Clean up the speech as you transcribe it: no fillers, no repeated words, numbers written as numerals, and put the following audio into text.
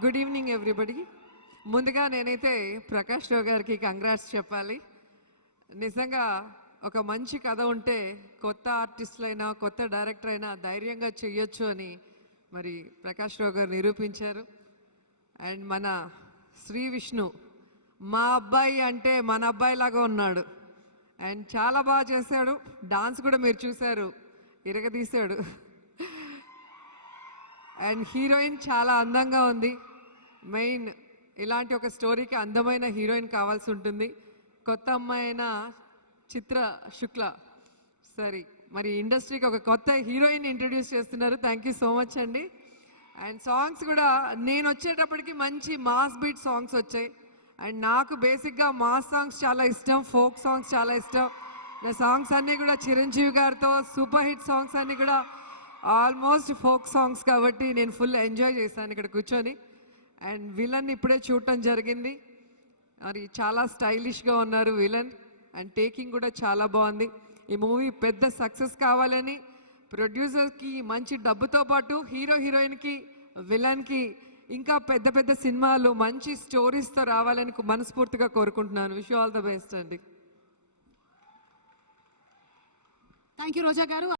Good evening everybody. ముందుగా నేనైతే ప్రకాష్ రావు గారికి కంగ్రాట్స్ చెప్పాలి. నిజంగా ఒక మంచి కథ ఉంటే కొత్త ఆర్టిస్టులైనా కొత్త డైరెక్టర్ అయినా ధైర్యంగా చేయొచ్చు అని మరి ప్రకాష్ రావు గారు నిరూపించారు. అండ్ మన శ్రీ విష్ణు మా అబ్బాయి అంటే మన అబ్బాయి లాగా ఉన్నాడు అండ్ చాలా బాగా చేశాడు. డాన్స్ కూడా మీరు చూశారు, ఇరగదీశాడు. అండ్ హీరోయిన్ చాలా అందంగా ఉంది. మెయిన్ ఇలాంటి ఒక స్టోరీకి అందమైన హీరోయిన్ కావాల్సి ఉంటుంది. కొత్త అమ్మాయి అయిన చిత్ర శుక్ల సరే మరి ఇండస్ట్రీకి ఒక కొత్త హీరోయిన్ ఇంట్రడ్యూస్ చేస్తున్నారు. థ్యాంక్ యూ సో మచ్ అండి. అండ్ సాంగ్స్ కూడా నేను వచ్చేటప్పటికి మంచి మాస్ బీట్ సాంగ్స్ వచ్చాయి. అండ్ నాకు బేసిక్గా మాస్ సాంగ్స్ చాలా ఇష్టం, ఫోక్ సాంగ్స్ చాలా ఇష్టం. నా సాంగ్స్ అన్నీ కూడా చిరంజీవి గారితో సూపర్ హిట్ సాంగ్స్ అన్నీ కూడా ఆల్మోస్ట్ ఫోక్ సాంగ్స్ కాబట్టి నేను ఫుల్ ఎంజాయ్ చేశాను ఇక్కడ కూర్చొని. అండ్ విలన్ ఇప్పుడే చూడటం జరిగింది. మరి చాలా స్టైలిష్గా ఉన్నారు విలన్. అండ్ టేకింగ్ కూడా చాలా బాగుంది. ఈ మూవీ పెద్ద సక్సెస్ కావాలని ప్రొడ్యూసర్కి మంచి డబ్బుతో పాటు హీరో హీరోయిన్కి విలన్కి ఇంకా పెద్ద పెద్ద సినిమాలు మంచి స్టోరీస్తో రావాలని మనస్ఫూర్తిగా కోరుకుంటున్నాను. Wish you all the best అండి. థ్యాంక్ యూ రోజా గారు.